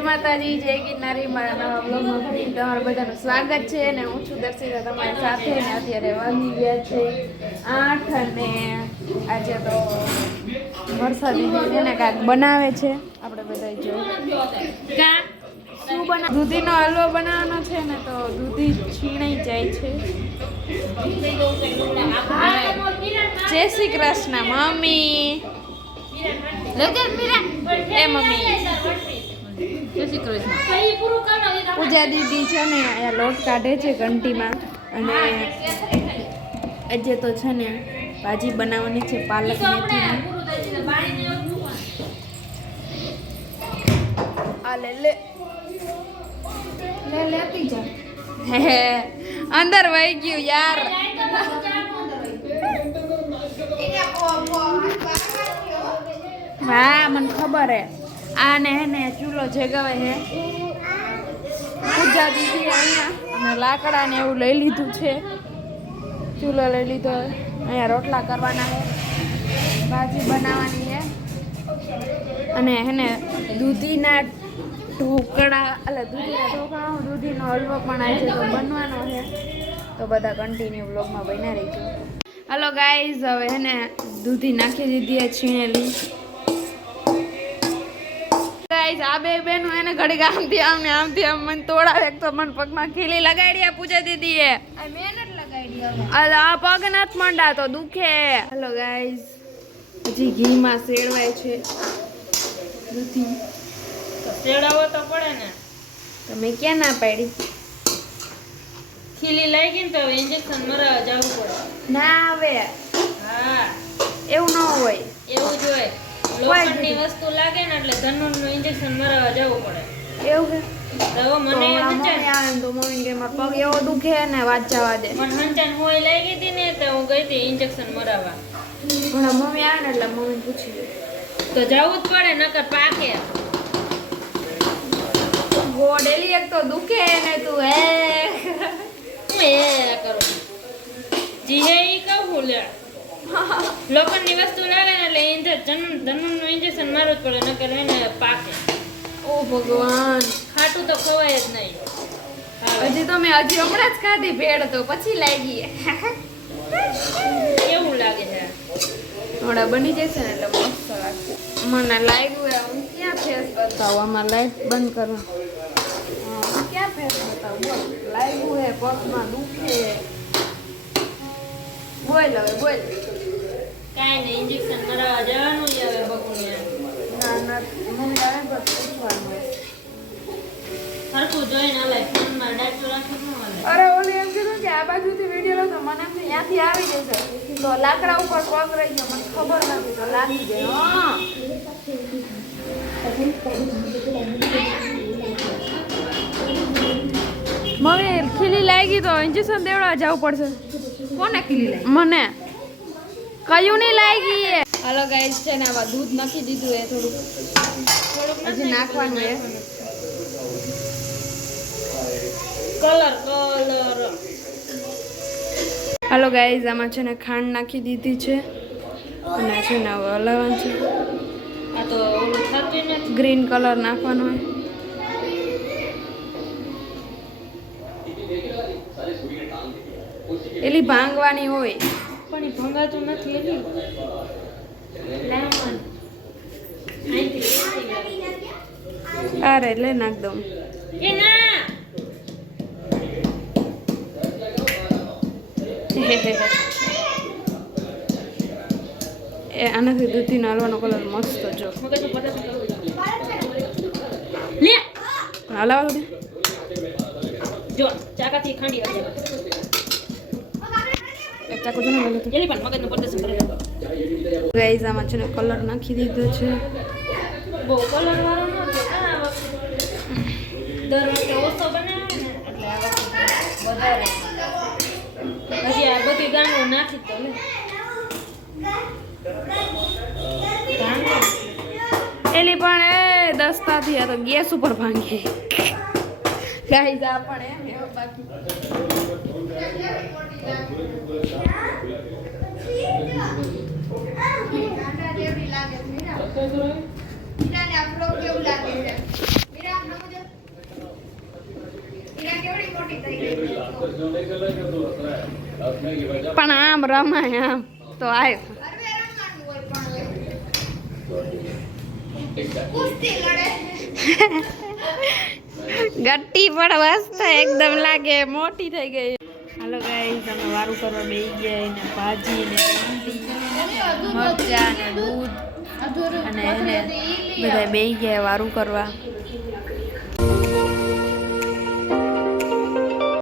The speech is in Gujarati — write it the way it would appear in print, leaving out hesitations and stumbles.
જય માતાજી, જય ગિરનારી. મારા નવા બ્લોગમાં ફરી તમારું બધાનું સ્વાગત છે અને હું છું દર્શિતા તમારી સાથે. ને અત્યારે વાગી ગયા છે 8 અને આજે તો વરસાદી છે ને કાંઈક બનાવે છે. આપણે બધા જોઈએ શું બનાવે. દૂધીનો હલવો બનાવવાનો છે ને તો દૂધી છીણાઈ જાય છે. જય શ્રી કૃષ્ણ મમ્મી. એ મમ્મી પૂજા દીદી છે ને અહીંયા લોટ કાઢે છે ઘંટીમાં. અને આજે તો છે ને ભાજી બનાવવાની છે પાલક મેથીની. આ લે લે લે લેતી જા. હે અંદર વહી ગયું યાર. હા મને ખબર હે. આને હે ને ચૂલો જગાવે હે પૂજા દીદી અહીંયા. અને લાકડા ને એવું લઈ લીધું છે. ચૂલો લઈ લીધો. અહીંયા રોટલા કરવાના છે, ભાજી બનાવવાની છે. અને હે ને દૂધીના ઢોકળા દૂધીનો હલવો પણ આજે તો બનવાનો છે. તો બધા કન્ટિન્યુ બ્લોગમાં બન્યા રહીજો. હલો ગાઈઝ, હવે હે ને દૂધી નાખી દીધી છે છીણેલી. ગાઈઝ આ બે બેનું એને ઘડી આમથી આમ મને તોડાવે. તો મને પગમાં ખીલી લગાડી પૂજા દીદીએ. આ પગ નથી મંડા તો દુખે. હલો ગાઈઝ, હજી ઘીમાં સેડવાય છે દૂધી. તો સેડાવો તો પડે ને. તમે ક્યાં ના પાડી? ખીલી લાગી ને તો ઇન્જેક્શન મરાવા જવું પડે. ના આવે. હા એવું ન હોય. એવું જ હોય. લોખંડની વસ્તુ લાગે ને એટલે ધનુરનું ઇન્જેક્શન મરાવા જવું પડે. એવું છે. તો મને આવે તો મમ્મી કે મારો પગ એવો દુખે ને વાત જવા દે. મને હંચાન હોય લાગી હતી ને તો હું ગઈ હતી ઇન્જેક્શન મરાવા. ઘણા મમ્મી આવે ને એટલે મમ્મી પૂછી લે તો જવું જ પડે નકર પાકે. ગોડેલી એક તો દુખે ને તું એ કરું જી હે ઈ કહું લે. લોખંડની વસ્તુ લાગે ને એટલે ધનુરનું ઇન્જેક્શન મારવું જ પડે નકર એને પાકે. ઓ ભગવાન, ખાટું તો ખવાય જ નહીં. હજી તો મેં હમણાં જ ખાધી ભેળ તો પછી લાગી. કેવું લાગે છે? થોડા બની જશે ને એટલે મસ્ત લાગશે. મને લાગ્યું હું ક્યાં ફેસ બતાવું. આમાં લાઈટ બંધ કરવા ક્યાં ફેસ બતાવું. લાગ્યું હે પગમાં દુખે. બોલ હવે બોલ. કાંઈ નહીં, ઇન્જેક્શન મરાવા જવાનું જ આવે બકુને. ના મમ્મી આવે બસ પૂછવાનું હોય. હરખું જોઈને હલાય. ફોનમાં ડાટો રાખી ન હલાય. અરે ઓલી એમ કીધું કે આ બાજુથી વિડીયો લો તો મને એમ ત્યાંથી આવી જશે. તો લાકડા ઉપર પગ રહી ગયો મને ખબર નથી તો લાગી જાય. હા મમ્મી ખીલી લાગી તો ઇન્જેક્શન દેવડાવવા જવું પડશે. કોને ખીલી લાગી? મને કયું નહીં લાગી. હાલો ગાઈસ છે ને આવા દૂધ નાખી દીધું એ થોડુંક હજી નાખવાનું છે. કલર હાલો ગાઈઝ, આમાં છે ને ખાંડ નાખી દીધી છે અને છે ને હવે હલાવવાનું છે. આ તો ઓલું થતું નથી. ગ્રીન કલર નાખવાનો હોય. એલી ભાંગવાની હોય પણ એ ભંગાતું નથી. એલી લેમન અરે લે નાખ દઉં. એ ના એ આનાથી દૂધીનો હલવાનો કલર મસ્ત જો. લે હલાવો દે. જો ચાકાથી ખાંડી વાગે. એક ચાકુ જો ને લે તો. એલી પણ મગજનું પ્રદર્શન કરે. ગાઈઝ આમાં છે ને કલર નાખી દીધો છે. બહુ કલર વાળો ન છે. આ વખતે દર વખતે ઓછો બનાવે ને એટલે આ વખતે વધારે. હજી આ બધી ગાંગો નાખી તો લે. એલી પણ એ દસ્તાથી આ તો ગેસ ઉપર ભાંગે. ગાઈઝ આ પણ એમ બાકી કેવું લાગે છે? પણ આમ રમાય આમ તો આય ગટ્ટી પણ મસ્ત એકદમ લાગે મોટી થઈ ગઈ. હાલો ગાઈસ અમે વારું કરવા બેસી ગયા ને ભાજી ને મરચા ને દૂધ અને એને બધા બેસી ગયા વારું કરવા.